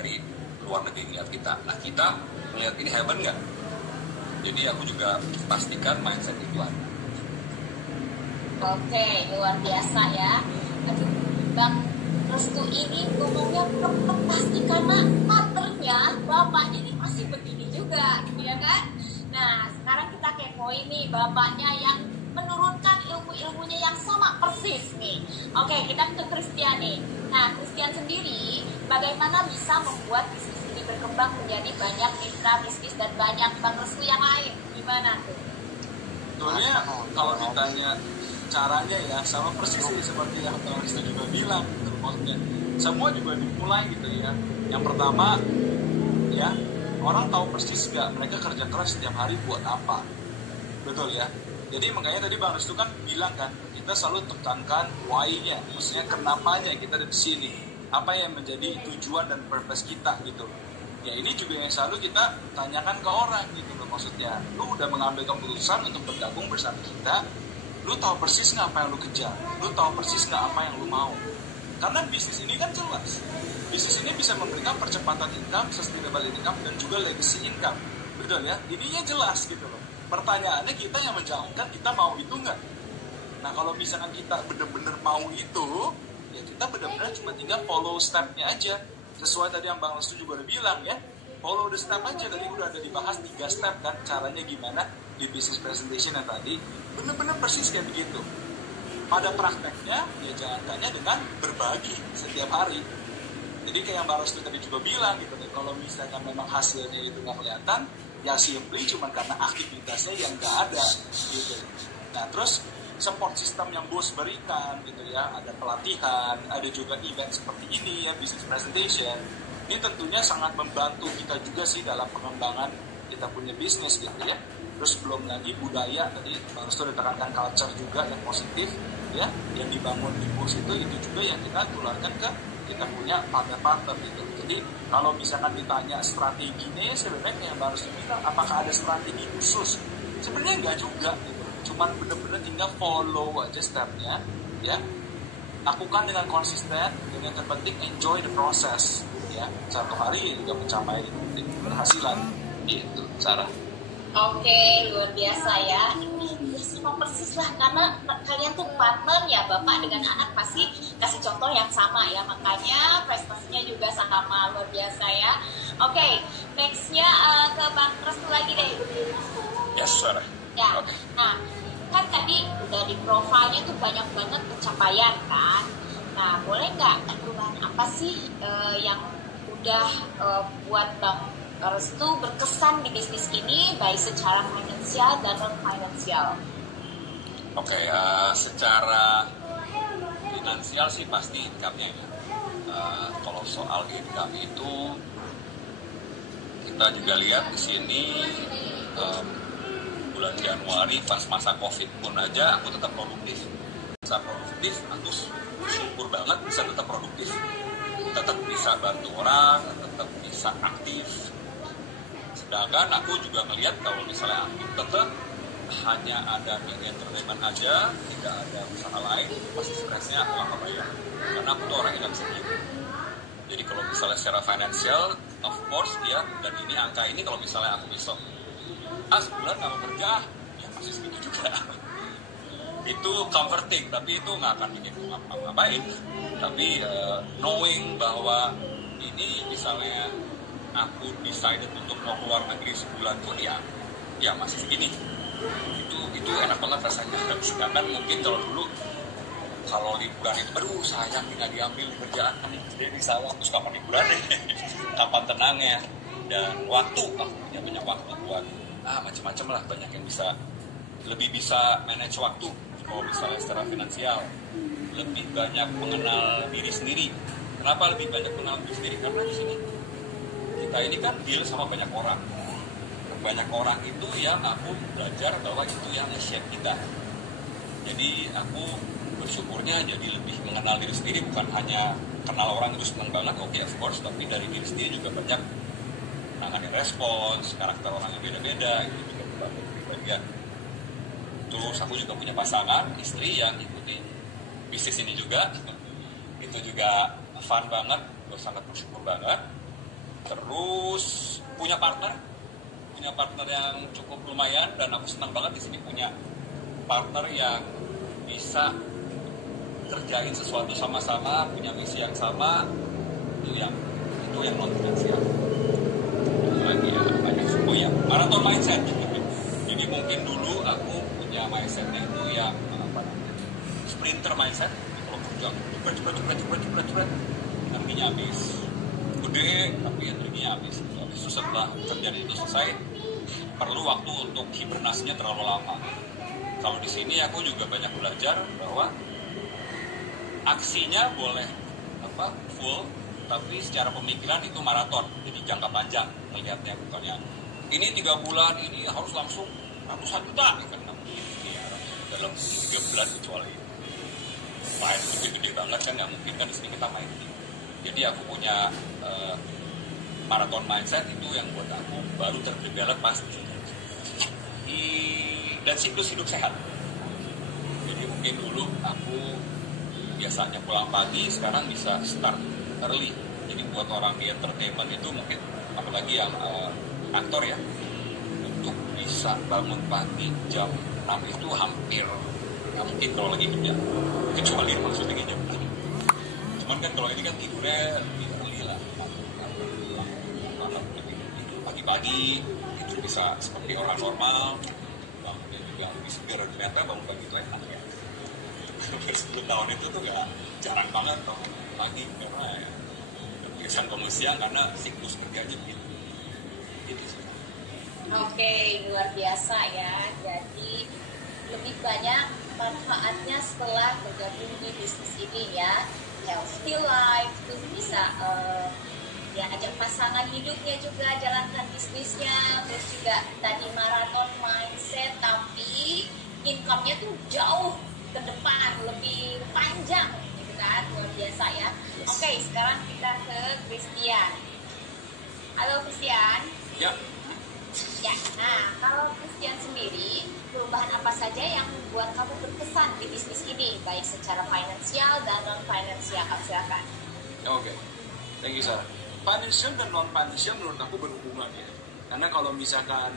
dari luar negeri ngeliat kita. Nah kita melihat ini heaven nggak? Jadi aku juga pastikan mindset itu ada. Oke, luar biasa ya. Aduh, Bang Restu ini ngomongnya pasti karena maternya bapaknya ini masih begini juga, ya kan? Nah, sekarang kita kepoin nih bapaknya yang menurunkan ilmu-ilmunya yang sama persis nih. Oke, kita ke Christian nih. Nah, Christian sendiri bagaimana bisa membuat bisnis ini berkembang menjadi banyak mitra bisnis dan banyak Bang Restu yang lain? Gimana tuh? Sebenarnya kalau ditanya caranya ya sama persis sih seperti yang Bang Restu juga bilang gitu, maksudnya semua juga dimulai gitu ya. Yang pertama ya, orang tahu persis gak mereka kerja keras setiap hari buat apa, betul ya. Jadi makanya tadi Bang Restu kan bilang kan, kita selalu tekankan why-nya, maksudnya kenapanya kita ada di sini, apa yang menjadi tujuan dan purpose kita gitu. Ya ini juga yang selalu kita tanyakan ke orang gitu loh, maksudnya lu udah mengambil keputusan untuk bergabung bersama kita, lu tahu persis nggak apa yang lu kejar, lu tahu persis nggak apa yang lu mau. Karena bisnis ini kan jelas, bisnis ini bisa memberikan percepatan income, sustainable income, dan juga legacy income, betul ya, ininya jelas gitu loh. Pertanyaannya kita yang menjawabkan, kita mau itu nggak? Nah kalau misalkan kita benar-benar mau itu, ya kita benar-benar cuma tinggal follow step-nya aja. Sesuai tadi yang Bang Restu juga udah bilang ya, follow the step aja. Tadi udah ada dibahas 3 step kan, caranya gimana di business presentation yang tadi, benar-benar persis kayak begitu. Pada prakteknya, ya jalankannya dengan berbagi setiap hari. Jadi kayak yang Bang Restu tadi juga bilang gitu, kalau misalnya memang hasilnya itu nggak kelihatan, ya simply cuma karena aktivitasnya yang nggak ada gitu. Nah terus support system yang bos berikan gitu ya, ada pelatihan, ada juga event seperti ini ya, business presentation. Ini tentunya sangat membantu kita juga sih dalam pengembangan kita punya bisnis gitu ya. Terus belum lagi budaya, tadi Bang Restu ditekankan culture juga yang positif ya, yang dibangun di bos itu juga yang kita tularkan ke kita punya partner-partner gitu. Jadi kalau misalkan ditanya strateginya, sebenarnya yang Bang Restu bilang, apakah ada strategi khusus? Sebenarnya enggak juga gitu. Cuman bener-bener tinggal follow aja stepnya ya, lakukan dengan konsisten, dan yang terpenting enjoy the process ya. Satu hari juga mencapai keberhasilan gitu, Sarah. Oke, luar biasa ya. Ini sama persis lah, karena kalian tuh partner ya, bapak dengan anak pasti kasih contoh yang sama ya, makanya prestasinya juga sama, luar biasa ya. Oke, nextnya ke Bang Restu lagi deh. Yes, Sarah. Ya, Okay. nah kan tadi udah di profilnya tuh banyak banget pencapaian kan. Nah, boleh nggak perubahan apa sih yang udah buat Bang Restu berkesan di bisnis ini, baik secara finansial dan non finansial? Oke, secara finansial sih pasti income-nya ya. Kalau soal income itu kita juga lihat di sini bulan Januari pas masa COVID pun aja aku tetap produktif. Bisa produktif, aku syukur banget bisa tetap produktif. Tetap bisa bantu orang, tetap bisa aktif. Sedangkan aku juga melihat kalau misalnya aktif tetap hanya ada media entertainment aja, tidak ada usaha lain, pasti stresnya aku akan bayar. Karena aku tuh orang yang gak bisa gitu. Jadi kalau misalnya secara finansial, of course ya, dan ini angka ini kalau misalnya aku bisa sebulan gak mau kerja, ya pasti segitu juga. Itu comforting, tapi itu gak akan bikin ngapain. Tapi knowing bahwa ini misalnya aku decided untuk mau keluar negeri sebulan pun ya masih segini, itu enak banget rasanya. Sedangkan mungkin kalau dulu kalau liburan itu aduh sayang nggak diambil kerjaan jadi di sawah, terus kapan liburan deh kapan tenangnya, dan waktu aku punya banyak waktu buat macam-macam lah, banyak yang lebih bisa manage waktu. Kalau misalnya secara finansial lebih banyak mengenal diri sendiri. Kenapa lebih banyak mengenal diri sendiri? Karena di sini kita ini kan deal sama banyak orang. Banyak orang itu yang aku belajar bahwa itu yang nge-shape kita. Jadi aku bersyukurnya jadi lebih mengenal diri sendiri, bukan hanya kenal orang itu senang banget, oke of course, tapi dari diri sendiri juga banyak menangani respons, karakter orang yang beda-beda, itu juga membantu kepribadian. Terus aku juga punya pasangan, istri yang ikutin bisnis ini juga, itu juga fun banget, gue sangat bersyukur banget. Terus punya partner yang cukup lumayan, dan aku senang banget di sini punya partner yang bisa kerjain sesuatu sama-sama, punya misi yang sama. Itu yang non finansial. Lagi ya banyak semua ya marathon mindset. Jadi mungkin dulu aku punya mindsetnya itu yang sprinter mindset. Kalau kerja cepet, energinya habis. Gede tapi energinya habis. Habis itu setelah kerjaan itu selesai, perlu waktu untuk hibernasinya terlalu lama. Kalau di sini aku juga banyak belajar bahwa aksinya boleh full, tapi secara pemikiran itu maraton, jadi jangka panjang melihatnya, bukan yang ini 3 bulan ini harus langsung ratusan juta kan, ya, dalam 3 bulan kecuali main gede-gede banget kan, nggak mungkin kan di sini kita main. Jadi aku punya marathon mindset itu yang buat aku baru terdevelop pas dan siklus hidup sehat. Jadi mungkin dulu aku biasanya pulang pagi, sekarang bisa start early. Jadi buat orang di entertainment itu mungkin, apalagi yang aktor ya, untuk bisa bangun pagi jam 6 itu hampir nggak mungkin kalau lagi kerja, kecuali maksudnya jam 6. Cuman kan kalau ini kan tidurnya lebih early lah, pagi-pagi tidur bisa seperti orang normal, bangunnya juga lebih segar. Ternyata bangun pagi itu enak ya. 10 tahun itu tuh gak jarang banget bangun pagi, karena ya kebiasaan bangun siang karena siklus kerjanya begitu. Gitu sih. Oke, luar biasa ya. Jadi lebih banyak manfaatnya setelah bergabung di bisnis ini ya. Healthy life, terus bisa ya ajak pasangan hidupnya juga, jalankan bisnisnya, terus juga tadi marathon mindset, tapi income-nya tuh jauh ke depan, lebih panjang gitu kan, luar biasa ya. Yes. Oke, sekarang kita ke Christian. Halo Christian. Ya. Ya, nah kalau Christian sendiri, perubahan apa saja yang membuat kamu berkesan di bisnis ini, baik secara finansial dan non-finansial? Silakan. Oke, thank you Sarah. Financial dan non-financial menurut aku berhubungan ya. Karena kalau misalkan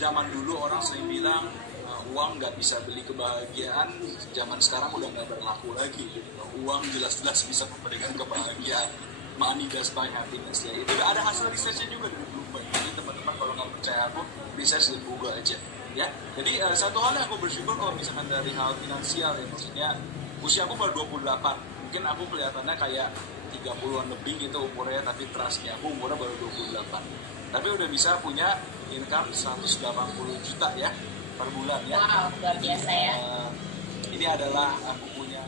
zaman dulu orang sering bilang uang nggak bisa beli kebahagiaan, zaman sekarang udah nggak berlaku lagi gitu. Uang jelas-jelas bisa memberikan kebahagiaan. Money does buy happiness ya. Itu ada hasil risetnya juga dari Bloomberg. Jadi teman-teman kalau nggak percaya aku, research di Google aja ya. Jadi satu hal yang aku bersyukur kalau misalkan dari hal finansial ya, maksudnya usia aku baru 28. Mungkin aku kelihatannya kayak 30-an lebih gitu umurnya, tapi trustnya aku umurnya baru 28. Tapi udah bisa punya income 180 juta ya per bulan ya. Wow, luar biasa ya. Ini adalah aku punya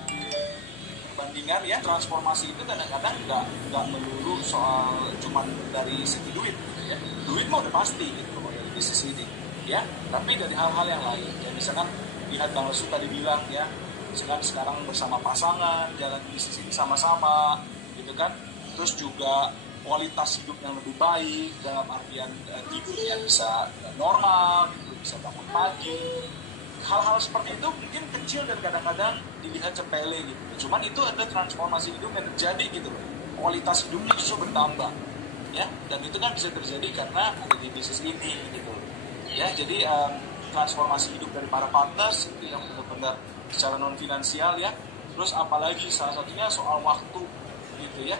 perbandingan ya. Transformasi itu kadang-kadang nggak melulu soal cuman dari segi duit gitu ya. Duit mah udah pasti gitu kalau dari bisnis ini ya. Tapi dari hal-hal yang lain ya, misalkan lihat Bang Lesu tadi bilang ya, misalkan sekarang bersama pasangan jalan bisnis ini sama-sama gitu kan. Terus juga kualitas hidup yang lebih baik dalam artian tidurnya bisa normal gitu, bisa bangun pagi. Hal-hal seperti itu mungkin kecil dan kadang-kadang dilihat sepele gitu. Cuman itu ada transformasi hidup yang terjadi gitu loh. Kualitas hidupnya justru bertambah. Ya, dan itu kan bisa terjadi karena ada di bisnis ini gitu. Ya, jadi transformasi hidup dari para partners itu yang benar-benar secara non finansial ya. Terus apalagi salah satunya soal waktu gitu ya.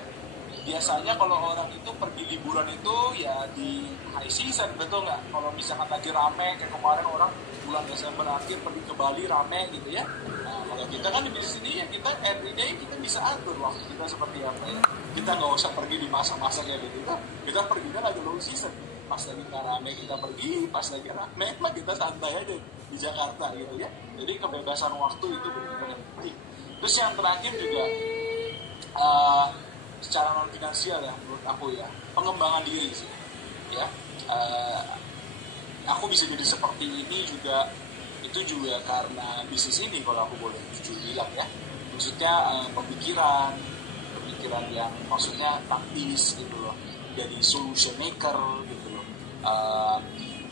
Biasanya kalau orang itu pergi liburan itu ya di high season, betul nggak? Kalau misalkan lagi rame, kayak kemarin orang bulan Desember akhir pergi ke Bali rame gitu ya. Nah, kalau kita kan di bisnis ini ya kita everyday kita bisa atur waktu kita seperti apa ya. Kita nggak usah pergi di masa-masa kayak begitu. Kita perginya lagi low season. Pas lagi rame kita pergi, pas lagi rame mah kita santai aja di Jakarta gitu ya. Jadi kebebasan waktu itu benar-benar baik. Terus yang terakhir juga secara non finansial ya menurut aku ya, pengembangan diri sih ya. Aku bisa jadi seperti ini juga itu juga karena bisnis ini, kalau aku boleh jujur bilang ya. Maksudnya pemikiran yang maksudnya taktis gitu loh, jadi solution maker gitu loh,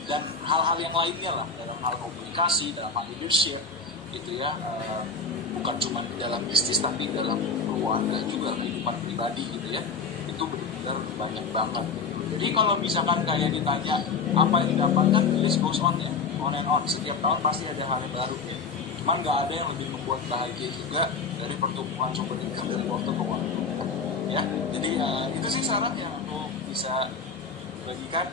dan hal-hal yang lainnya lah dalam hal komunikasi, dalam hal leadership gitu ya. Bukan cuma dalam bisnis tapi dalam keluarga juga, kehidupan pribadi gitu ya. Itu benar-benar banyak banget gitu. Jadi kalau misalkan kayak ditanya apa yang didapatkan, list goes on ya, on and on. Setiap tahun pasti ada hal yang baru ya. Cuman nggak ada yang lebih membuat bahagia juga dari pertumbuhan sumber income dari waktu ke waktu. Ya, jadi itu sih saran yang aku bisa bagikan.